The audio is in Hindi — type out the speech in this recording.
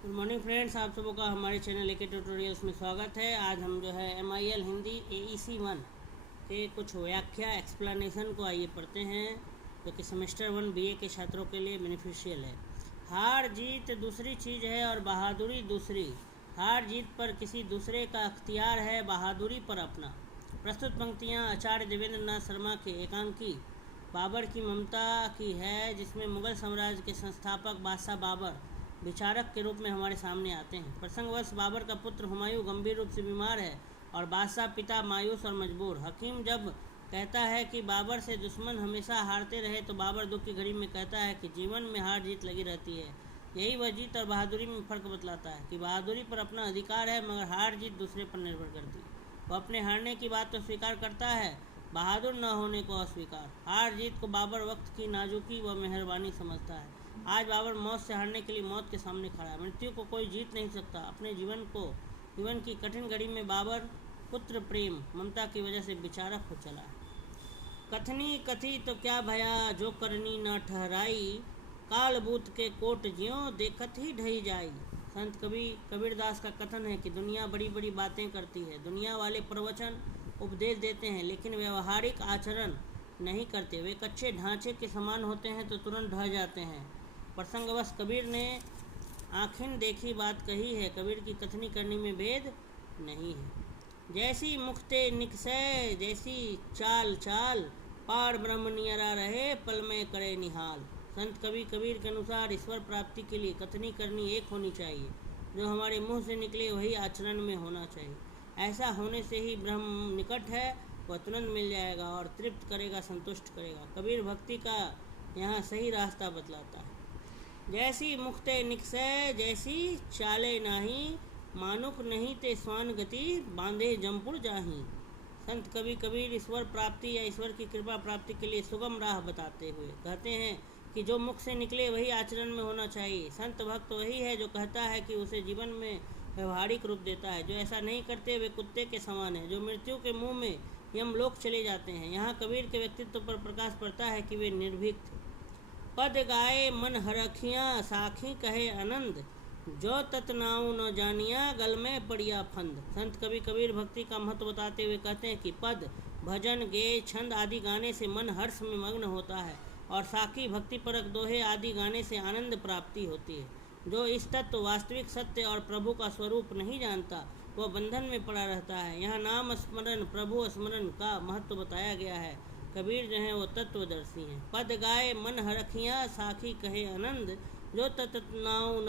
गुड मॉर्निंग फ्रेंड्स, आप सबों का हमारे चैनल के ट्यूटोरियल्स में स्वागत है। आज हम जो है MIL हिंदी AEC 1 के कुछ व्याख्या एक्सप्लेनेशन को आइए पढ़ते हैं, जो कि सेमेस्टर 1 BA के छात्रों के लिए बेनिफिशियल है। हार जीत दूसरी चीज़ है और बहादुरी दूसरी। हार जीत पर किसी दूसरे का अख्तियार है, बहादुरी पर अपना। प्रस्तुत पंक्तियाँ आचार्य देवेंद्र नाथ शर्मा के एकांकी बाबर की ममता की है, जिसमें मुगल साम्राज्य के संस्थापक बादशाह बाबर विचारक के रूप में हमारे सामने आते हैं। प्रसंगवश बाबर का पुत्र हुमायूं गंभीर रूप से बीमार है और बादशाह पिता मायूस और मजबूर। हकीम जब कहता है कि बाबर से दुश्मन हमेशा हारते रहे, तो बाबर दुख की घड़ी में कहता है कि जीवन में हार जीत लगी रहती है। यही वह जीत और बहादुरी में फ़र्क बतलाता है कि बहादुरी पर अपना अधिकार है, मगर हार जीत दूसरे पर निर्भर करती है। वह अपने हारने की बात तो स्वीकार करता है, बहादुर न होने को अस्वीकार। हार जीत को बाबर वक्त की नाजुकी व मेहरबानी समझता है। आज बाबर मौत से हारने के लिए मौत के सामने खड़ा है। मृत्यु को कोई जीत नहीं सकता। अपने जीवन की कठिन घड़ी में बाबर पुत्र प्रेम ममता की वजह से विचारक हो चला है। कथनी कथी तो क्या भया, जो करनी न ठहराई, काल बूत के कोट ज्यों देखत ही ढही जाई। संत कबीरदास का कथन है कि दुनिया बड़ी बड़ी बातें करती है। दुनिया वाले प्रवचन उपदेश देते हैं, लेकिन व्यवहारिक आचरण नहीं करते। वे कच्चे ढांचे के समान होते हैं तो तुरंत ढह जाते हैं। प्रसंगवश कबीर ने आखिन देखी बात कही है, कबीर की कथनी करने में भेद नहीं है। जैसी मुखते निकसै जैसी चाल चाल, पार ब्रह्म नियरा रहे पल में करे निहाल। संत कबीर के अनुसार ईश्वर प्राप्ति के लिए कथनी करनी एक होनी चाहिए। जो हमारे मुंह से निकले वही आचरण में होना चाहिए। ऐसा होने से ही ब्रह्म निकट है, वह तुरंत मिल जाएगा और तृप्त करेगा, संतुष्ट करेगा। कबीर भक्ति का यहाँ सही रास्ता बतलाता है। जैसी मुखते निकसै जैसी चाले नाही, मानुक नहीं ते स्वान गति बांधे जमपुर जाही। संत कबीर ईश्वर प्राप्ति या ईश्वर की कृपा प्राप्ति के लिए सुगम राह बताते हुए कहते हैं कि जो मुख से निकले वही आचरण में होना चाहिए। संत भक्त वही है जो कहता है कि उसे जीवन में व्यवहारिक रूप देता है। जो ऐसा नहीं करते वे कुत्ते के समान हैं, जो मृत्यु के मुंह में यमलोक चले जाते हैं। यहाँ कबीर के व्यक्तित्व पर प्रकाश पड़ता है कि वे निर्भीक थे। पद गाए मन हरखियाँ साखी कहे आनंद, जो ततनाऊ न जानिया गल में पड़िया फंद। संत कबीर भक्ति का महत्व बताते हुए कहते हैं कि पद, भजन, गेय, छंद आदि गाने से मन हर्ष में मग्न होता है और साखी भक्तिपरक दोहे आदि गाने से आनंद प्राप्ति होती है। जो इस तत्व वास्तविक सत्य और प्रभु का स्वरूप नहीं जानता, वह बंधन में पड़ा रहता है। यहाँ नाम स्मरण, प्रभु स्मरण का महत्व बताया गया है। कबीर जो है वो तत्वदर्शी हैं। पद गाए मन हरखियाँ साखी कहे आनंद, जो ततनाऊ न